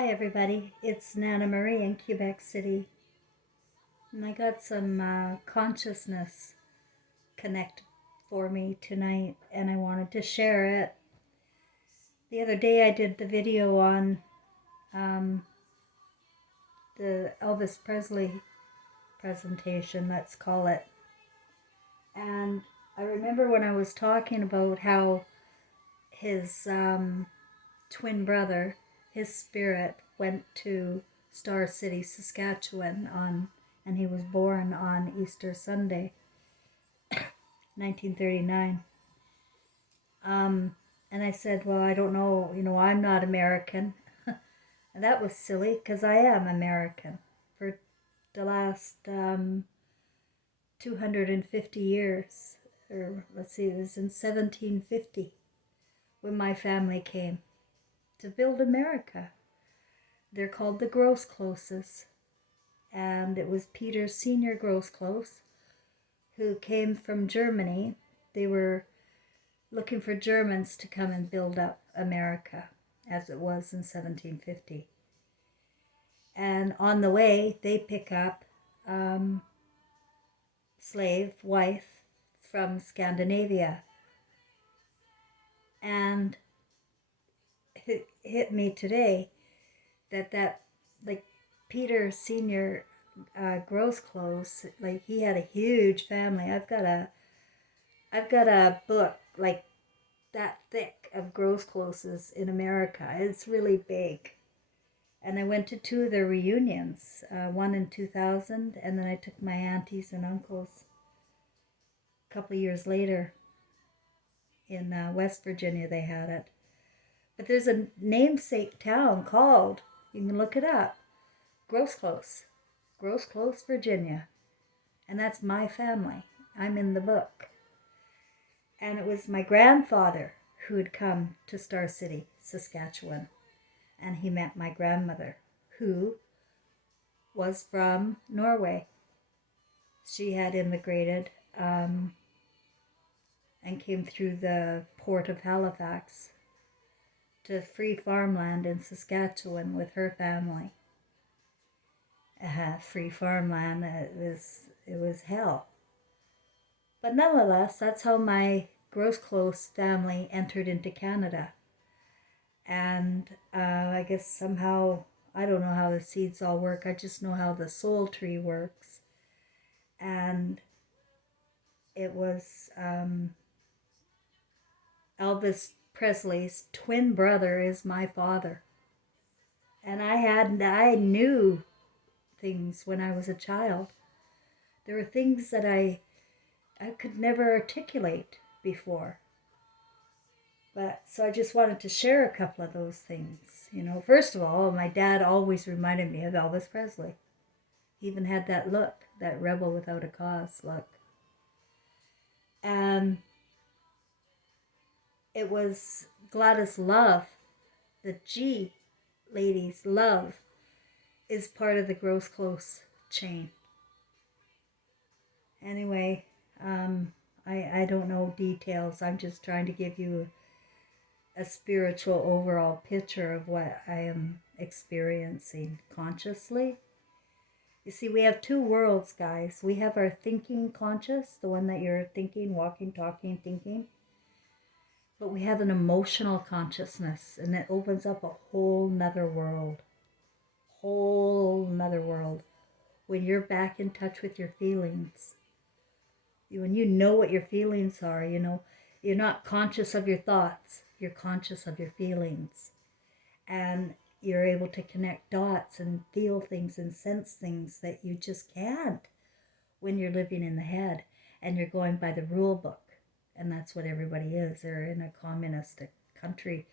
Hi everybody, it's Nana Marie in Quebec City, and I got some consciousness connect for me tonight, and I wanted to share it. The other day I did the video on um, the Elvis Presley presentation, let's call it, and I remember when I was talking about how his twin brother, his spirit, went to Star City, Saskatchewan and he was born on Easter Sunday, 1939. And I said, well, I don't know, I'm not American. And that was silly because I am American. For the last 250 years, or let's see, it was in 1750 when my family came to build America. They're called the Grosecloses, and it was Peter Senior Groseclose who came from Germany. They were looking for Germans to come and build up America as it was in 1750. And on the way, they pick up slave wife from Scandinavia. And it hit me today that like Peter Senior Groseclose, like he had a huge family. I've got a book like that thick of Grosecloses in America. It's really big. And I went to two of their reunions, one in 2000, and then I took my aunties and uncles a couple of years later in West Virginia. They had it. But there's a namesake town called, you can look it up, Groseclose, Groseclose, Virginia. And that's my family. I'm in the book. And it was my grandfather who had come to Star City, Saskatchewan. And he met my grandmother, who was from Norway. She had immigrated and came through the port of Halifax to free farmland in Saskatchewan with her family. Free farmland, it was hell. But nonetheless, that's how my Groseclose family entered into Canada. And I guess somehow, I don't know how the seeds all work. I just know how the soul tree works. And it was Elvis Presley's twin brother is my father. And I knew things when I was a child. There were things that I could never articulate before. But so I just wanted to share a couple of those things. First of all, my dad always reminded me of Elvis Presley. He even had that look, that rebel without a cause look. And it was Gladys Love, the G ladies Love, is part of the Groseclose chain. Anyway, I don't know details. I'm just trying to give you a spiritual overall picture of what I am experiencing consciously. You see, we have two worlds, guys. We have our thinking conscious, the one that you're thinking, walking, talking, thinking. But we have an emotional consciousness, and it opens up a whole nother world. Whole nother world. When you're back in touch with your feelings. When you know what your feelings are, you're not conscious of your thoughts. You're conscious of your feelings. And you're able to connect dots and feel things and sense things that you just can't when you're living in the head and you're going by the rule book. And that's what everybody is. They're in a communistic country.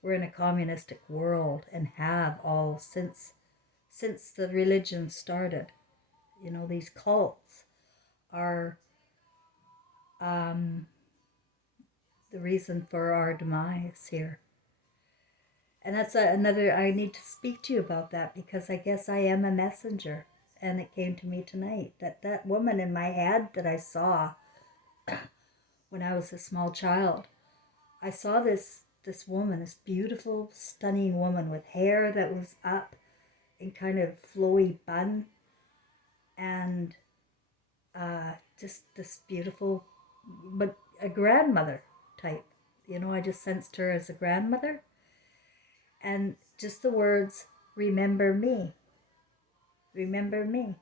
We're in a communistic world and have all since the religion started. These cults are the reason for our demise here. And that's another, I need to speak to you about that because I guess I am a messenger. And it came to me tonight that woman in my head that I saw when I was a small child, I saw this this woman, this beautiful, stunning woman with hair that was up in kind of flowy bun, and just this beautiful, but a grandmother type. I just sensed her as a grandmother. And just the words, remember me, remember me.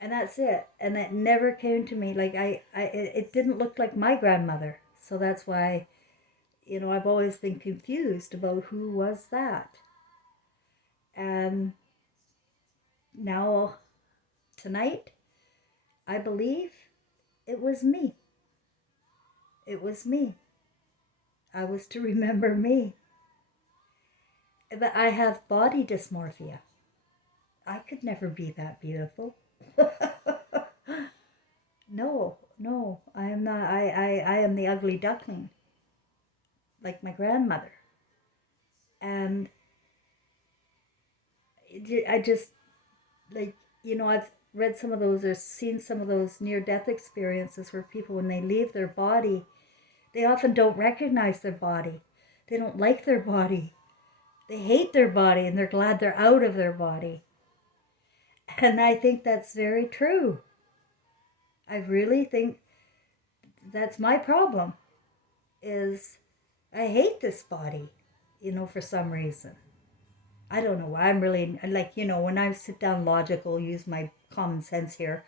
And that's it. And it never came to me. Like it didn't look like my grandmother. So that's why, I've always been confused about who was that. And now, tonight, I believe it was me. It was me. I was to remember me. But I have body dysmorphia. I could never be that beautiful. No, I am not. I am the ugly duckling, like my grandmother. And I just, like, I've read some of those or seen some of those near-death experiences where people, when they leave their body, they often don't recognize their body. They don't like their body. They hate their body, and they're glad they're out of their body. And I think that's very true. I really think that's my problem, is I hate this body, for some reason. I don't know why. I'm really, like, when I sit down logical, use my common sense here,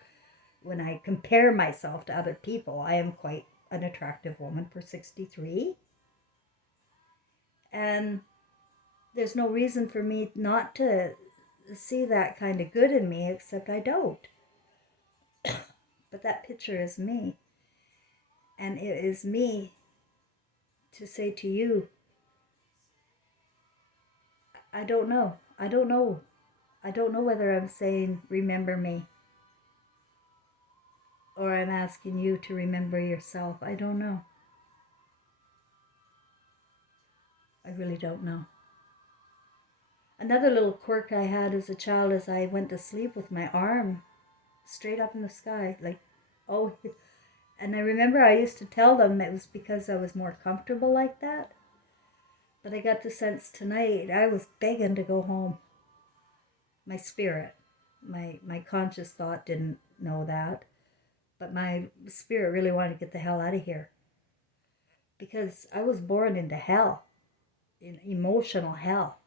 when I compare myself to other people, I am quite an attractive woman for 63. And there's no reason for me not to see that kind of good in me, except I don't. But that picture is me. And it is me to say to you, I don't know. I don't know. I don't know whether I'm saying, remember me, or I'm asking you to remember yourself. I don't know. I really don't know. Another little quirk I had as a child is I went to sleep with my arm straight up in the sky. Like, oh, and I remember I used to tell them it was because I was more comfortable like that. But I got the sense tonight I was begging to go home. My spirit, my conscious thought didn't know that. But my spirit really wanted to get the hell out of here. Because I was born into hell, in emotional hell.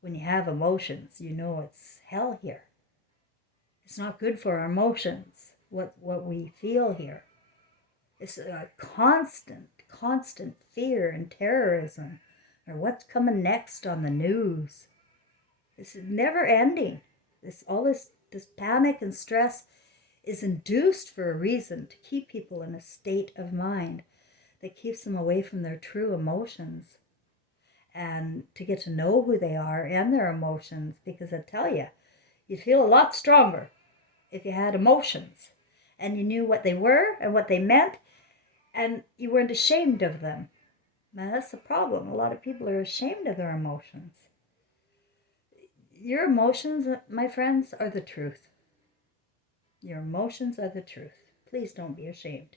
When you have emotions, it's hell here. It's not good for our emotions, what we feel here. It's a constant fear and terrorism, or what's coming next on the news. It's never ending. All this panic and stress is induced for a reason, to keep people in a state of mind that keeps them away from their true emotions, and to get to know who they are and their emotions. Because I tell you, you'd feel a lot stronger if you had emotions and you knew what they were and what they meant, and you weren't ashamed of them. Now, that's the problem. A lot of people are ashamed of their emotions. Your emotions, my friends, are the truth. Your emotions are the truth. Please don't be ashamed.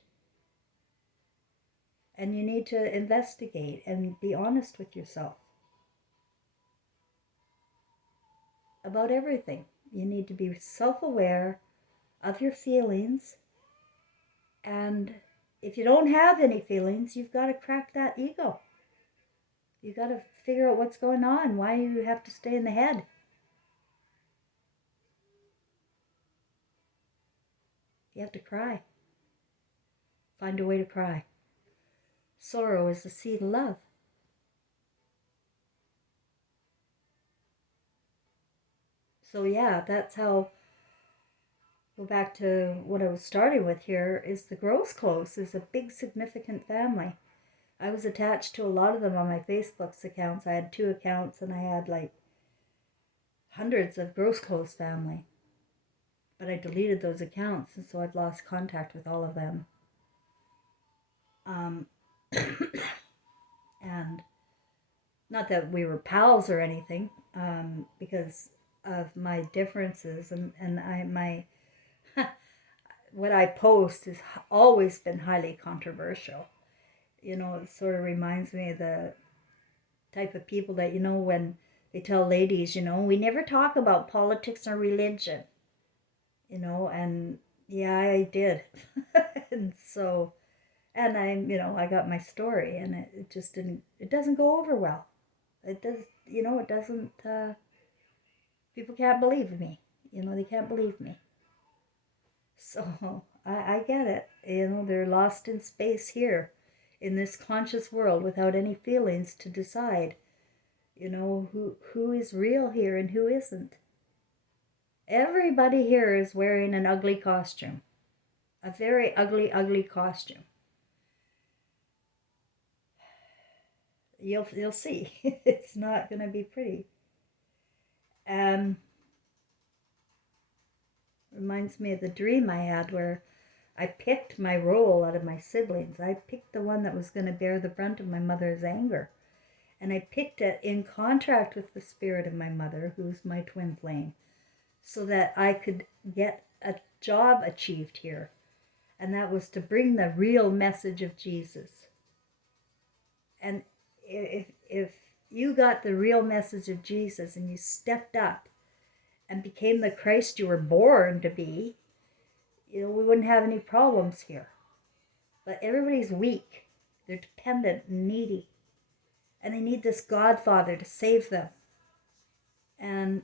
And you need to investigate and be honest with yourself about everything. You need to be self-aware of your feelings. And if you don't have any feelings, you've got to crack that ego. You've got to figure out what's going on, why you have to stay in the head. You have to cry. Find a way to cry. Sorrow is the seed of love. So yeah, that's how, go back to what I was starting with here, is the Groseclose is a big significant family. I was attached to a lot of them on my Facebook's accounts. I had 2 accounts, and I had like hundreds of Groseclose family. But I deleted those accounts, and so I've lost contact with all of them. And not that we were pals or anything, because of my differences, and my what I post has always been highly controversial. It sort of reminds me of the type of people that, when they tell ladies, we never talk about politics or religion, and yeah, I did. And so, and I got my story, and it just it doesn't go over well. It does, it doesn't, people can't believe me. They can't believe me. So I get it. They're lost in space here in this conscious world without any feelings to decide, who is real here and who isn't. Everybody here is wearing an ugly costume, a very ugly, ugly costume. You'll see. It's not going to be pretty. Reminds me of the dream I had where I picked my role out of my siblings. I picked the one that was going to bear the brunt of my mother's anger. And I picked it in contract with the spirit of my mother, who's my twin flame, so that I could get a job achieved here. And that was to bring the real message of Jesus. And if you got the real message of Jesus and you stepped up and became the Christ you were born to be, we wouldn't have any problems here. But everybody's weak. They're dependent and needy. And they need this Godfather to save them. And,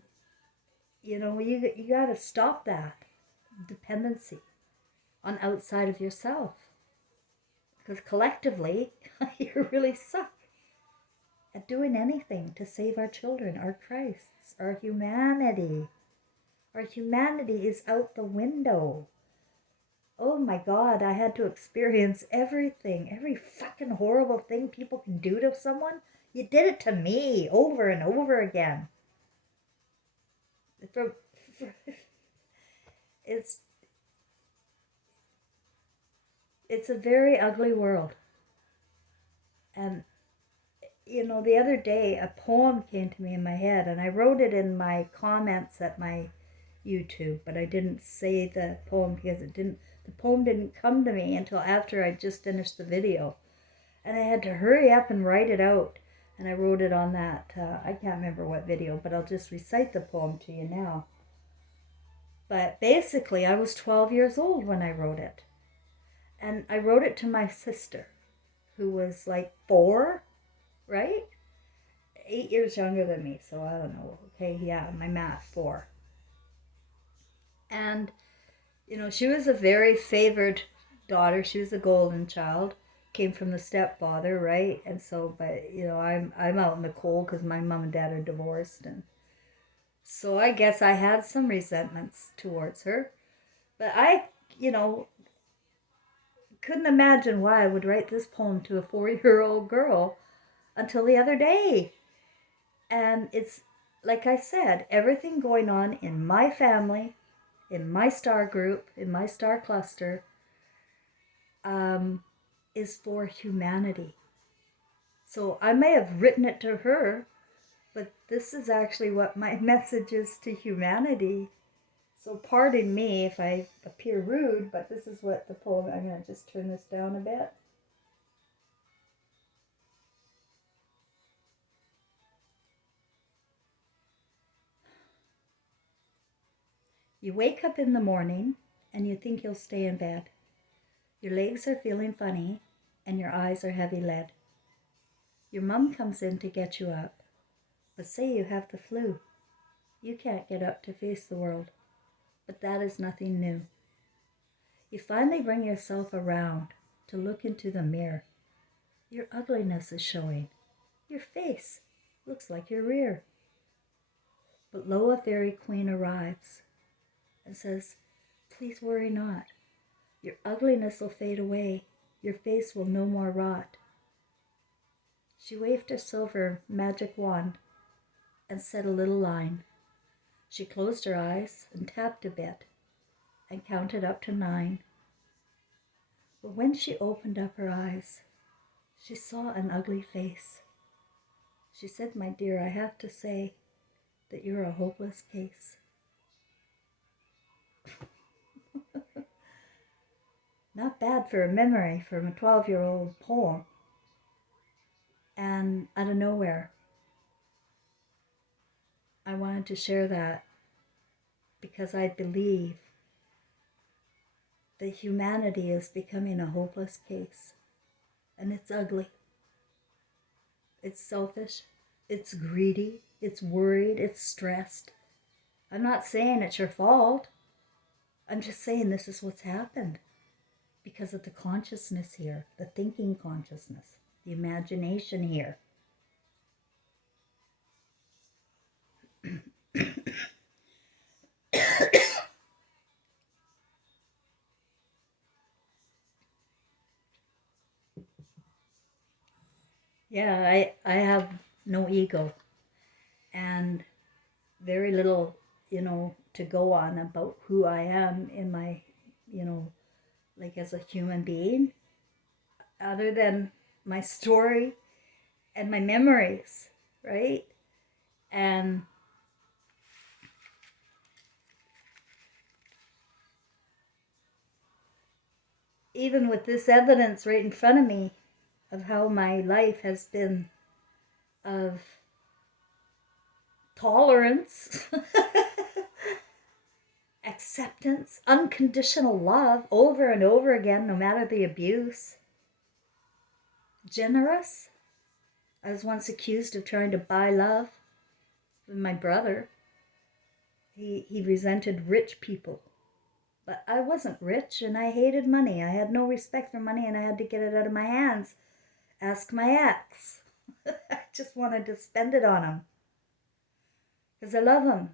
you got to stop that dependency on outside of yourself. Because collectively, you really suck at doing anything to save our children, our Christs, our humanity. Our humanity is out the window. Oh my God, I had to experience everything, every fucking horrible thing people can do to someone. You did it to me over and over again. It's a very ugly world. And the other day a poem came to me in my head, and I wrote it in my comments at my YouTube, but I didn't say the poem because the poem didn't come to me until after I just finished the video. And I had to hurry up and write it out. And I wrote it on that, I can't remember what video, but I'll just recite the poem to you now. But basically, I was 12 years old when I wrote it. And I wrote it to my sister, who was like 4, right? 8 years younger than me, so I don't know. Okay, yeah, my math, 4. And, she was a very favored daughter. She was a golden child. Came from the stepfather, right? And so, but, I'm out in the cold because my mom and dad are divorced. And so I guess I had some resentments towards her. But I, couldn't imagine why I would write this poem to a 4-year-old girl until the other day. And it's, like I said, everything going on in my family, in my star group, in my star cluster, is for humanity. So I may have written it to her, but this is actually what my message is to humanity. So pardon me if I appear rude, but this is what the poem, I'm going to just turn this down a bit. You wake up in the morning and you think you'll stay in bed. Your legs are feeling funny and your eyes are heavy lead. Your mom comes in to get you up, but say you have the flu. You can't get up to face the world, but that is nothing new. You finally bring yourself around to look into the mirror. Your ugliness is showing. Your face looks like your rear. But lo, a fairy queen arrives and says, please worry not. Your ugliness will fade away. Your face will no more rot. She waved her silver magic wand and said a little line. She closed her eyes and tapped a bit and counted up to 9. But when she opened up her eyes, she saw an ugly face. She said, my dear, I have to say that you're a hopeless case. Not bad for a memory from a 12-year-old poem. And out of nowhere, I wanted to share that because I believe that humanity is becoming a hopeless case. And it's ugly. It's selfish. It's greedy. It's worried. It's stressed. I'm not saying it's your fault. I'm just saying this is what's happened because of the consciousness here, the thinking consciousness, the imagination here. Yeah, I have no ego and very little, to go on about who I am in my, like as a human being, other than my story and my memories, right? And even with this evidence right in front of me of how my life has been of tolerance, acceptance, unconditional love over and over again, no matter the abuse, generous. I was once accused of trying to buy love with my brother. He resented rich people. But I wasn't rich and I hated money. I had no respect for money and I had to get it out of my hands. Ask my ex. I just wanted to spend it on him because I love him.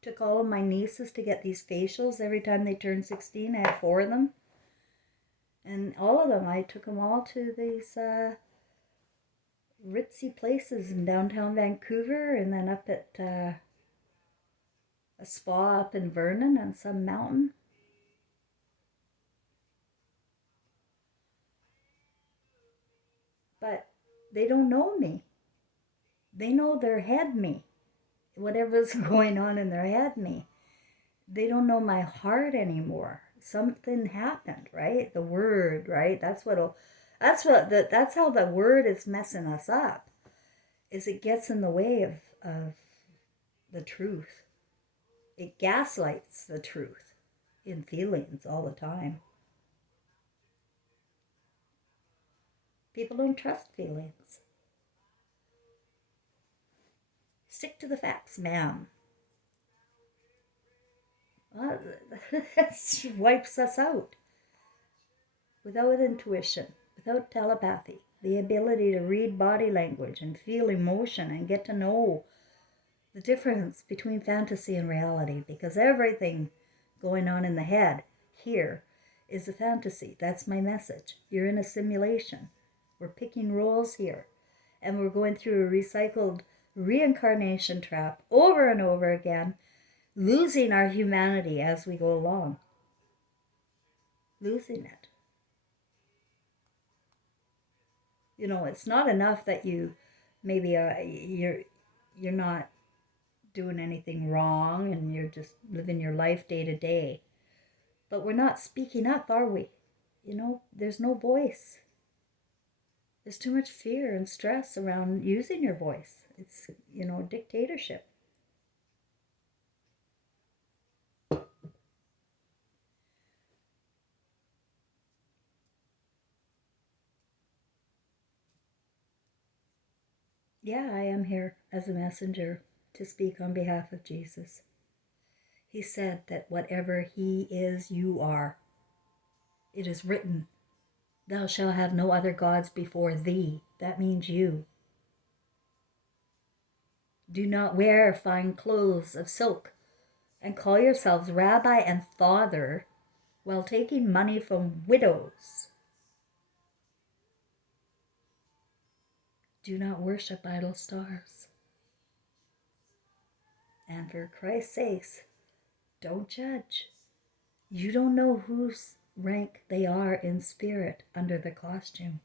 Took all of my nieces to get these facials every time they turned 16. I had 4 of them. And all of them, I took them all to these ritzy places in downtown Vancouver and then up at a spa up in Vernon on some mountain. But they don't know me. They know their head me. Whatever's going on in their head me. They don't know my heart anymore. Something happened, right? The word, right? That's how the word is messing us up. Is it gets in the way of the truth. It gaslights the truth in feelings all the time. People don't trust feelings. Stick to the facts, ma'am. Well, that wipes us out. Without intuition, without telepathy, the ability to read body language and feel emotion and get to know the difference between fantasy and reality, because everything going on in the head here is a fantasy. That's my message. You're in a simulation. We're picking roles here, and we're going through a recycled reincarnation trap over and over again, losing our humanity as we go along. Losing it. It's not enough that you maybe you're not doing anything wrong and you're just living your life day to day. But we're not speaking up, are we? There's no voice. There's too much fear and stress around using your voice. It's, dictatorship. Yeah, I am here as a messenger to speak on behalf of Jesus. He said that whatever he is, you are. It is written, "Thou shalt have no other gods before thee." That means you. Do not wear fine clothes of silk and call yourselves rabbi and father while taking money from widows. Do not worship idol stars. And for Christ's sake, don't judge. You don't know whose rank they are in spirit under the costume.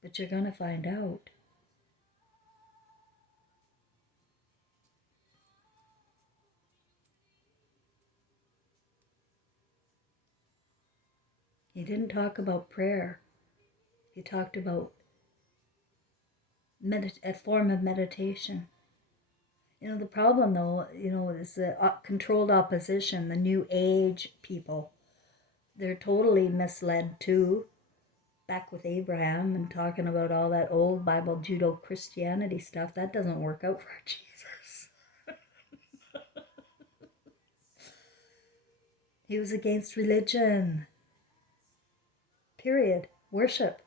But you're going to find out. He didn't talk about prayer. He talked about a form of meditation. The problem though, is the controlled opposition, the new age people. They're totally misled too. Back with Abraham and talking about all that old Bible Judo-Christianity stuff, that doesn't work out for Jesus. He was against religion. Period. Worship.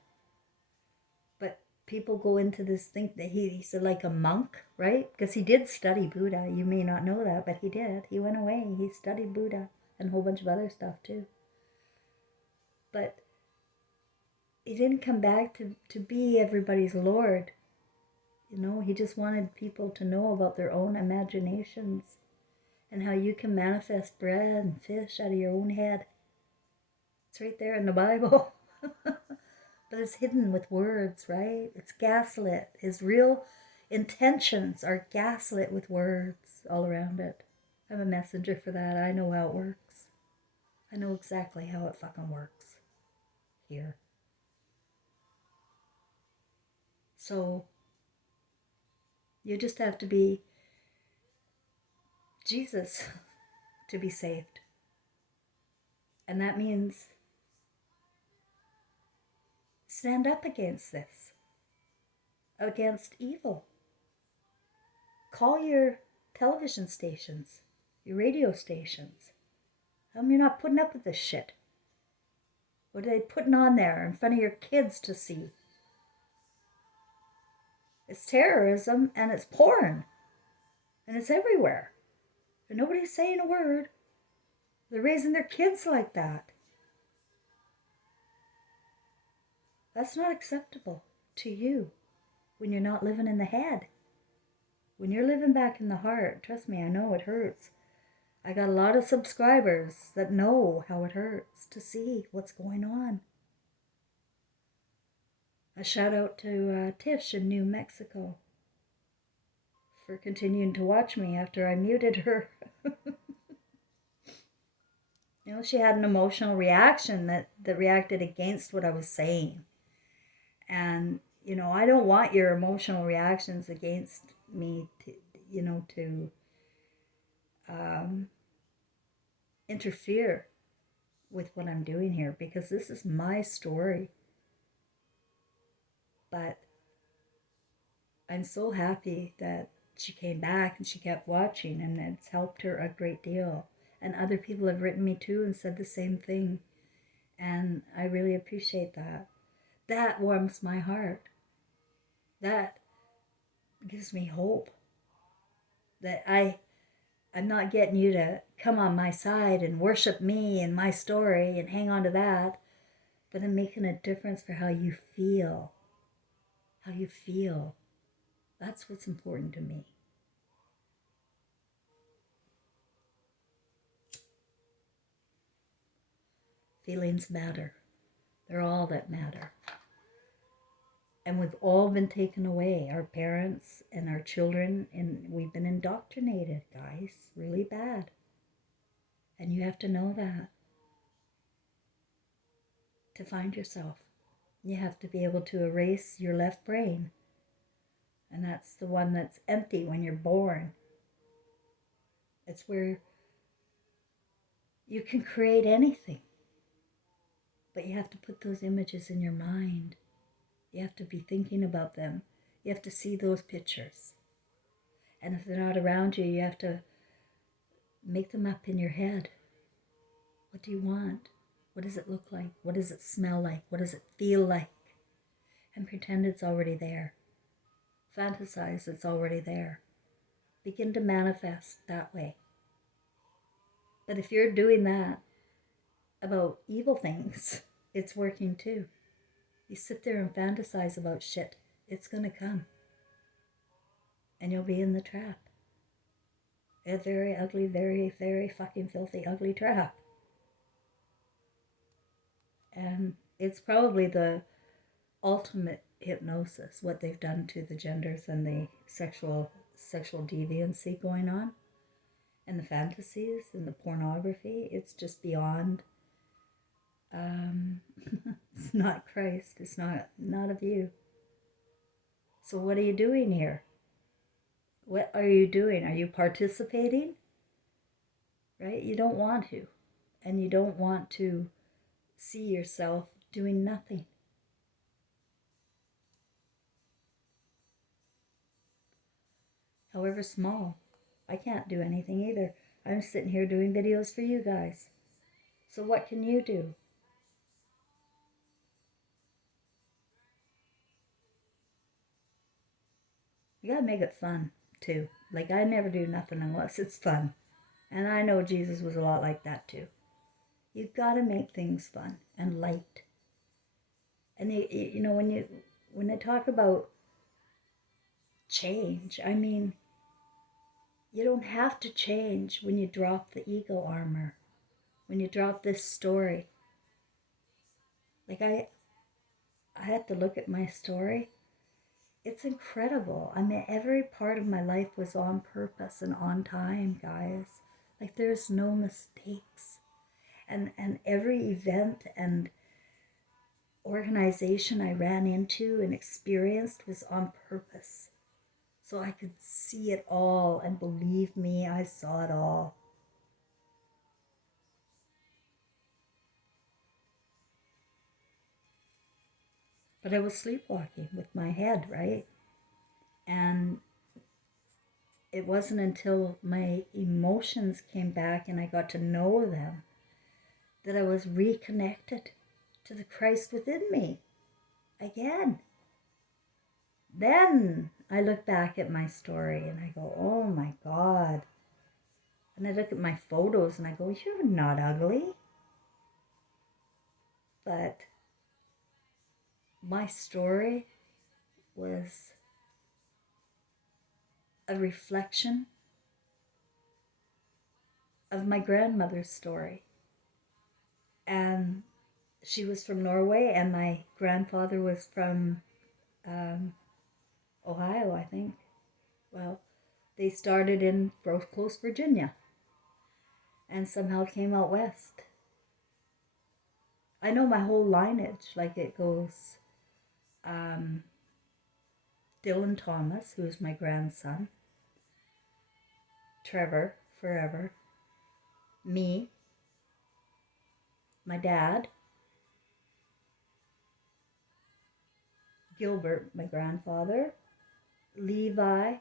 But people go into this thing that he's like a monk, right? Because he did study Buddha. You may not know that, but he did. He went away. He studied Buddha and a whole bunch of other stuff too. But he didn't come back to be everybody's Lord. He just wanted people to know about their own imaginations and how you can manifest bread and fish out of your own head. It's right there in the Bible. But it's hidden with words, right? It's gaslit. His real intentions are gaslit with words all around it. I'm a messenger for that. I know how it works. I know exactly how it fucking works here. So you just have to be Jesus to be saved. And that means stand up against this, against evil. Call your television stations, your radio stations. Tell them you're not putting up with this shit. What are they putting on there in front of your kids to see? It's terrorism and it's porn. And it's everywhere. And nobody's saying a word. They're raising their kids like that. That's not acceptable to you when you're not living in the head. When you're living back in the heart, trust me, I know it hurts. I got a lot of subscribers that know how it hurts to see what's going on. A shout out to Tish in New Mexico for continuing to watch me after I muted her. She had an emotional reaction that reacted against what I was saying. And, I don't want your emotional reactions against me to interfere with what I'm doing here, because this is my story. But I'm so happy that she came back and she kept watching, and it's helped her a great deal. And other people have written me too and said the same thing. And I really appreciate that. That warms my heart. That gives me hope. That I'm not getting you to come on my side and worship me and my story and hang on to that, but I'm making a difference for how you feel. How you feel. That's what's important to me. Feelings matter. They're all that matter. And we've all been taken away, our parents and our children, and we've been indoctrinated, guys, really bad. And you have to know that to find yourself. You have to be able to erase your left brain. And that's the one that's empty when you're born. It's where you can create anything. But you have to put those images in your mind. You have to be thinking about them. You have to see those pictures. And if they're not around you, you have to make them up in your head. What do you want? What does it look like? What does it smell like? What does it feel like? And pretend it's already there. Fantasize it's already there. Begin to manifest that way. But if you're doing that about evil things, it's working too. You sit there and fantasize about shit, it's going to come. And you'll be in the trap. A very ugly, very, very fucking filthy, ugly trap. And it's probably the ultimate hypnosis, what they've done to the genders and the sexual deviancy going on, and the fantasies and the pornography. It's just beyond It's not Christ. It's not of you. So what are you doing here? What are you doing? Are you participating? Right? You don't want to. And you don't want to see yourself doing nothing. However small. I can't do anything either. I'm sitting here doing videos for you guys. So what can you do? You gotta make it fun, too. Like, I never do nothing unless it's fun. And I know Jesus was a lot like that, too. You gotta make things fun and light. And, you know, when I talk about change, I mean, you don't have to change when you drop the ego armor. When you drop this story. Like, I had to look at my story. It's incredible. I mean, every part of my life was on purpose and on time, guys. Like, there's no mistakes. And every event and organization I ran into and experienced was on purpose. So I could see it all, and believe me, I saw it all. But I was sleepwalking with my head, right? And it wasn't until my emotions came back and I got to know them that I was reconnected to the Christ within me again. Then I look back at my story and I go, oh my God. And I look at my photos and I go, you're not ugly. But my story was a reflection of my grandmother's story. And she was from Norway, and my grandfather was from Ohio, I think. Well, they started in Groseclose, Virginia, and somehow came out west. I know my whole lineage, like it goes Dylan Thomas, who's my grandson, Trevor, forever, me, my dad, Gilbert, my grandfather, Levi,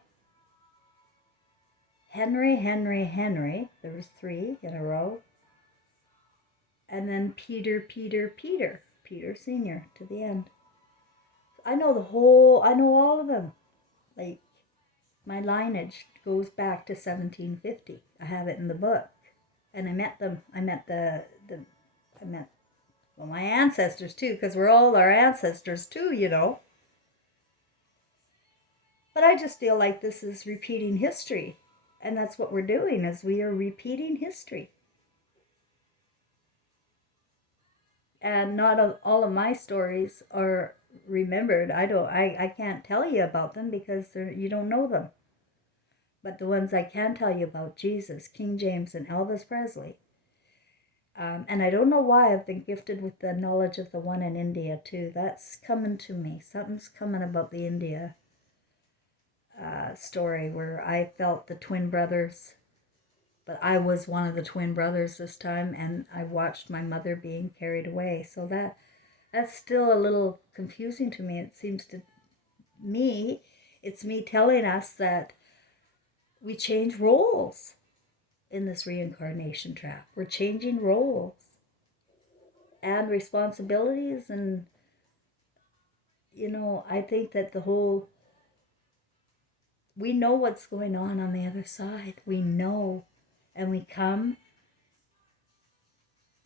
Henry, there was 3 in a row, and then Peter Sr. to the end. I know all of them. Like, my lineage goes back to 1750. I have it in the book. And I met them. I met my ancestors too, because we're all our ancestors too, you know. But I just feel like this is repeating history. And that's what we're doing, is we are repeating history. And not all of my stories are remembered. I can't tell you about them because you don't know them. But the ones I can tell you about, Jesus, King James, and Elvis Presley. And I don't know why I've been gifted with the knowledge of the one in India too. That's coming to me. Something's coming about the India story, where I felt the twin brothers. But I was one of the twin brothers this time, and I watched my mother being carried away. So that's still a little confusing to me. It seems to me, it's me telling us that we change roles in this reincarnation trap. We're changing roles and responsibilities, and you know, I think that we know what's going on the other side. We know, and we come,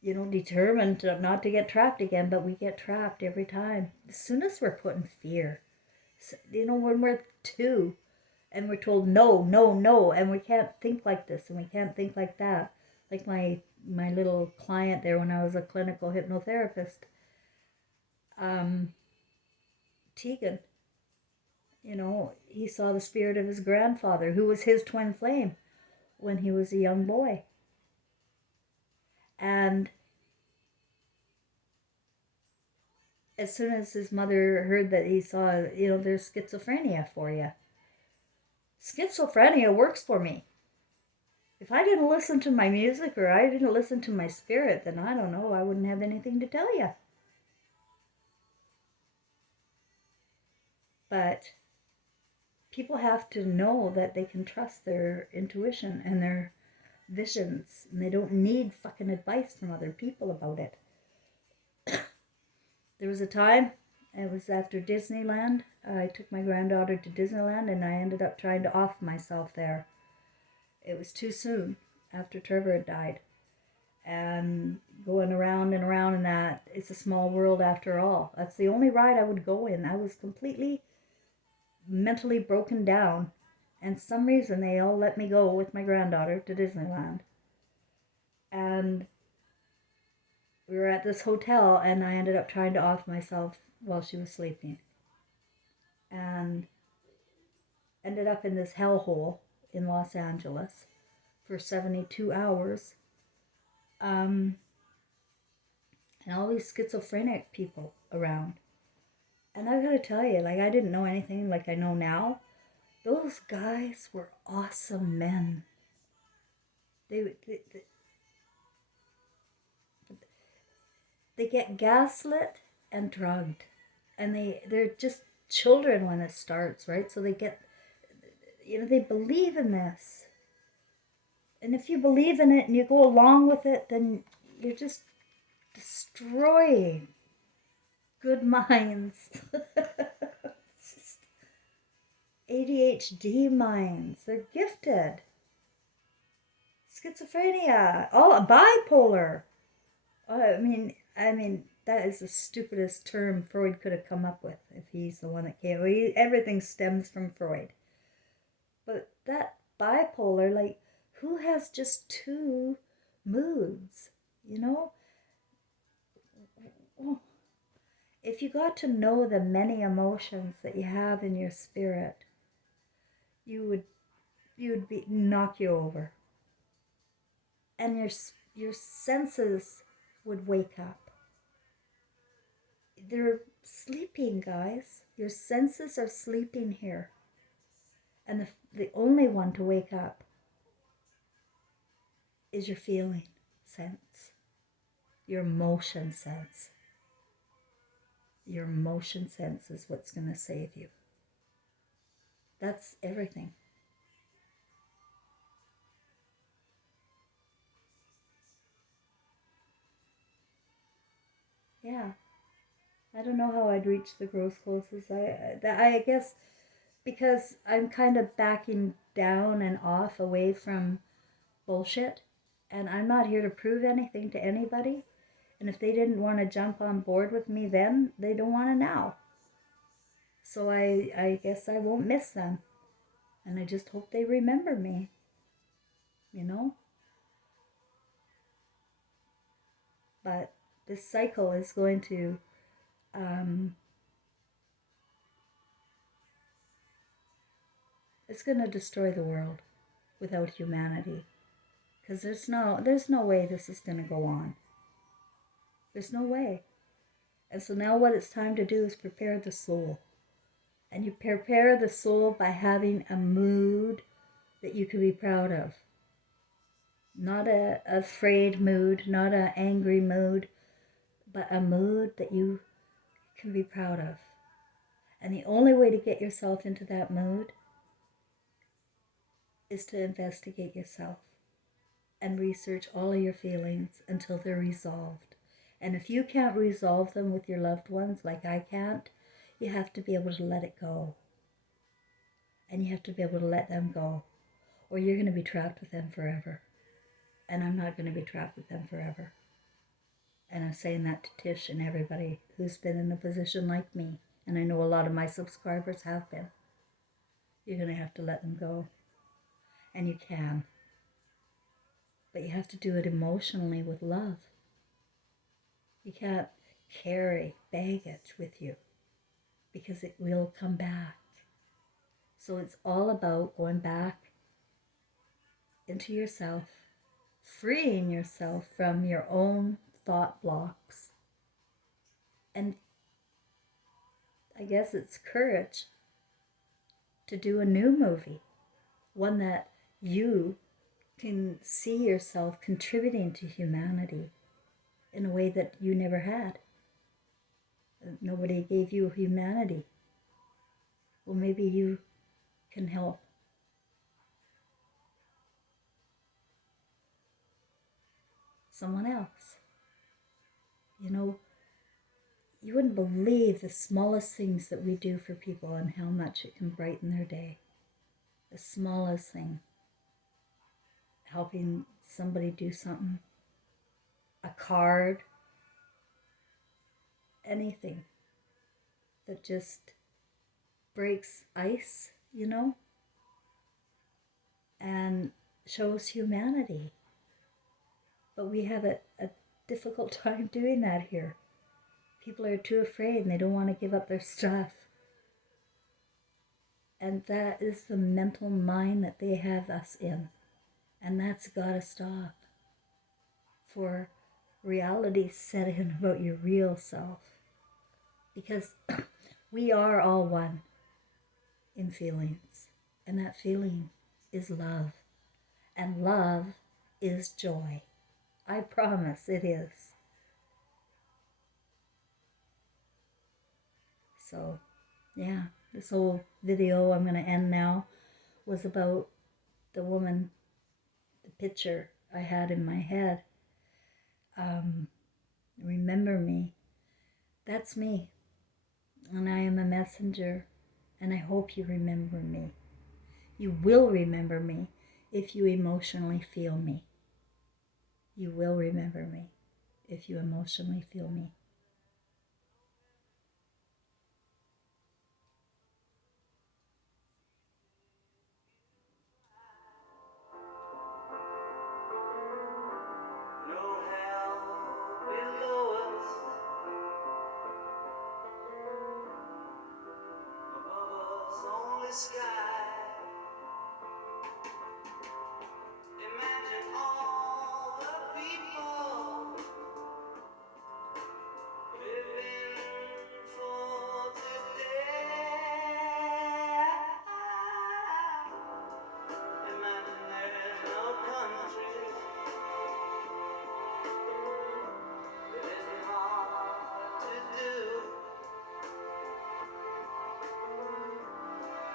you know, determined not to get trapped again, but we get trapped every time. As soon as we're put in fear, you know, when we're 2 and we're told no, no, no, and we can't think like this and we can't think like that. Like my little client there when I was a clinical hypnotherapist, Tegan, you know, he saw the spirit of his grandfather, who was his twin flame when he was a young boy. And as soon as his mother heard that he saw, there's schizophrenia for you. Schizophrenia works for me. If I didn't listen to my music or I didn't listen to my spirit, then I don't know, I wouldn't have anything to tell you. But people have to know that they can trust their intuition and their visions, and they don't need fucking advice from other people about it. There was a time, it was after Disneyland, I took my granddaughter to Disneyland and I ended up trying to off myself there. It was too soon after Trevor had died. And going around and around in that, it's a small world after all. That's the only ride I would go in. I was completely mentally broken down. And for some reason they all let me go with my granddaughter to Disneyland. And we were at this hotel and I ended up trying to off myself while she was sleeping. And ended up in this hellhole in Los Angeles for 72 hours. And all these schizophrenic people around. And I gotta tell you, like, I didn't know anything like I know now. Those guys were awesome men. They get gaslit and drugged. And they're just children when it starts, right? So they get, they believe in this. And if you believe in it and you go along with it, then you're just destroying good minds. ADHD minds. They're gifted. Schizophrenia. All bipolar. I mean, that is the stupidest term Freud could have come up with if he's the one that came. Everything stems from Freud. But that bipolar, like, who has just two moods? If you got to know the many emotions that you have in your spirit, you would be knock you over, and your senses would wake up. They're sleeping, guys. Your senses are sleeping here, and the only one to wake up is your feeling sense, your emotion sense. Your emotion sense is what's going to save you. That's everything. Yeah. I don't know how I'd reach the Grosecloses. I guess because I'm kind of backing down and off away from bullshit. And I'm not here to prove anything to anybody. And if they didn't want to jump on board with me then, they don't want to now. So I guess I won't miss them. And I just hope they remember me. But this cycle is going to it's going to destroy the world without humanity, because there's no way this is going to go on. There's no way. And so now what it's time to do is prepare the soul. And you prepare the soul by having a mood that you can be proud of. Not a afraid mood, not an angry mood, but a mood that you can be proud of. And the only way to get yourself into that mood is to investigate yourself and research all of your feelings until they're resolved. And if you can't resolve them with your loved ones like I can't, you have to be able to let it go. And you have to be able to let them go, or you're going to be trapped with them forever. And I'm not going to be trapped with them forever. And I'm saying that to Tish and everybody who's been in a position like me. And I know a lot of my subscribers have been. You're going to have to let them go. And you can. But you have to do it emotionally with love. You can't carry baggage with you, because it will come back. So it's all about going back into yourself, freeing yourself from your own thought blocks, and I guess it's courage to do a new movie, one that you can see yourself contributing to humanity in a way that you never had. Nobody gave you humanity. Well, maybe you can help someone else. You know, you wouldn't believe the smallest things that we do for people and how much it can brighten their day. The smallest thing. Helping somebody do something. A card. Anything that just breaks ice, you know, and shows humanity. But we have a difficult time doing that here. People are too afraid and they don't want to give up their stuff. And that is the mental mind that they have us in. And that's got to stop. For reality set in about your real self. Because we are all one in feelings. And that feeling is love. And love is joy. I promise it is. So, yeah, this whole video I'm going to end now was about the woman, the picture I had in my head. Remember me. That's me. And I am a messenger. And I hope you remember me. You will remember me if you emotionally feel me. You will remember me if you emotionally feel me. Sky. Imagine all the people living for today. Imagine there's no country that isn't hard to do.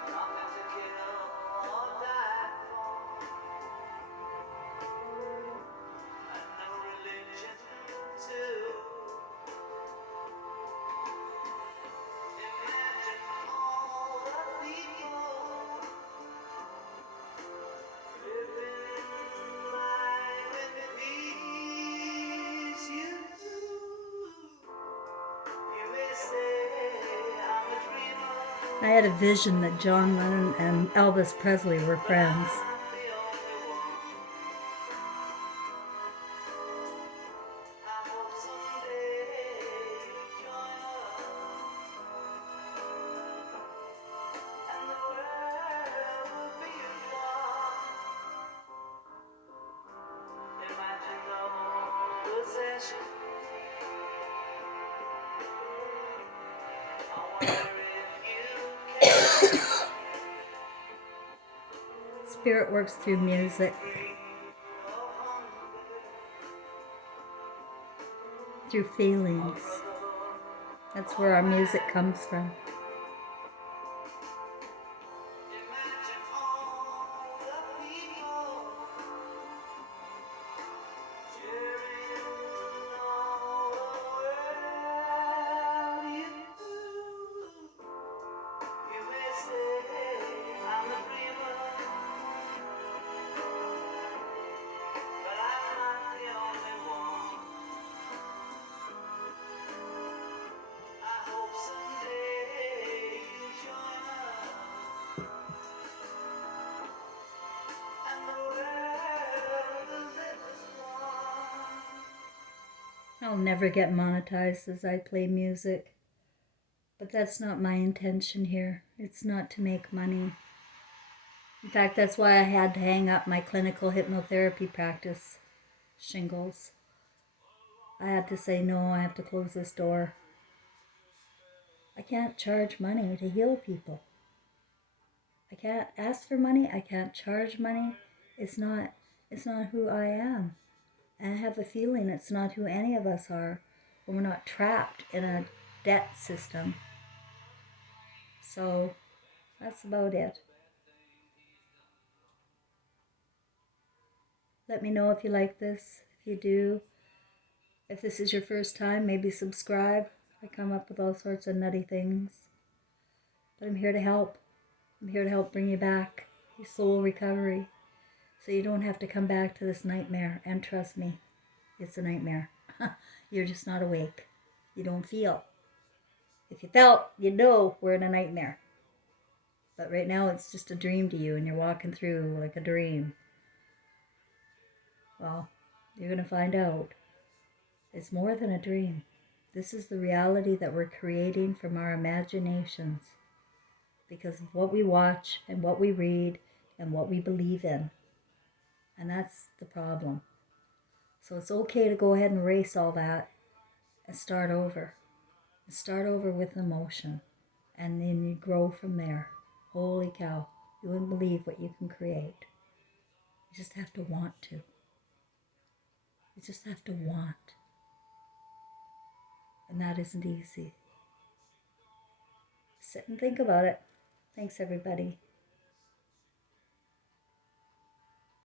Nothing to kill or die for, and no religion too. Imagine all the people living life in peace. You may say I'm a dreamer. I had a vision that John Lennon and Elvis Presley were friends. Spirit works through music, through feelings. That's where our music comes from. I'll never get monetized as I play music, but that's not my intention here. It's not to make money. In fact, that's why I had to hang up my clinical hypnotherapy practice shingles. I had to say, no, I have to close this door. I can't charge money to heal people. I can't ask for money. I can't charge money. It's not who I am. And I have a feeling it's not who any of us are when we're not trapped in a debt system. So that's about it. Let me know if you like this. If you do, if this is your first time, maybe subscribe. I come up with all sorts of nutty things. But I'm here to help. I'm here to help bring you back your soul recovery so you don't have to come back to this nightmare. And trust me, it's a nightmare. You're just not awake. You don't feel. If you felt, you'd know we're in a nightmare. But right now it's just a dream to you and you're walking through like a dream. Well, you're going to find out. It's more than a dream. This is the reality that we're creating from our imaginations because of what we watch and what we read and what we believe in. And that's the problem. So it's okay to go ahead and erase all that and start over. And start over with emotion. And then you grow from there. Holy cow. You wouldn't believe what you can create. You just have to want to. You just have to want. And that isn't easy. Sit and think about it. Thanks, everybody.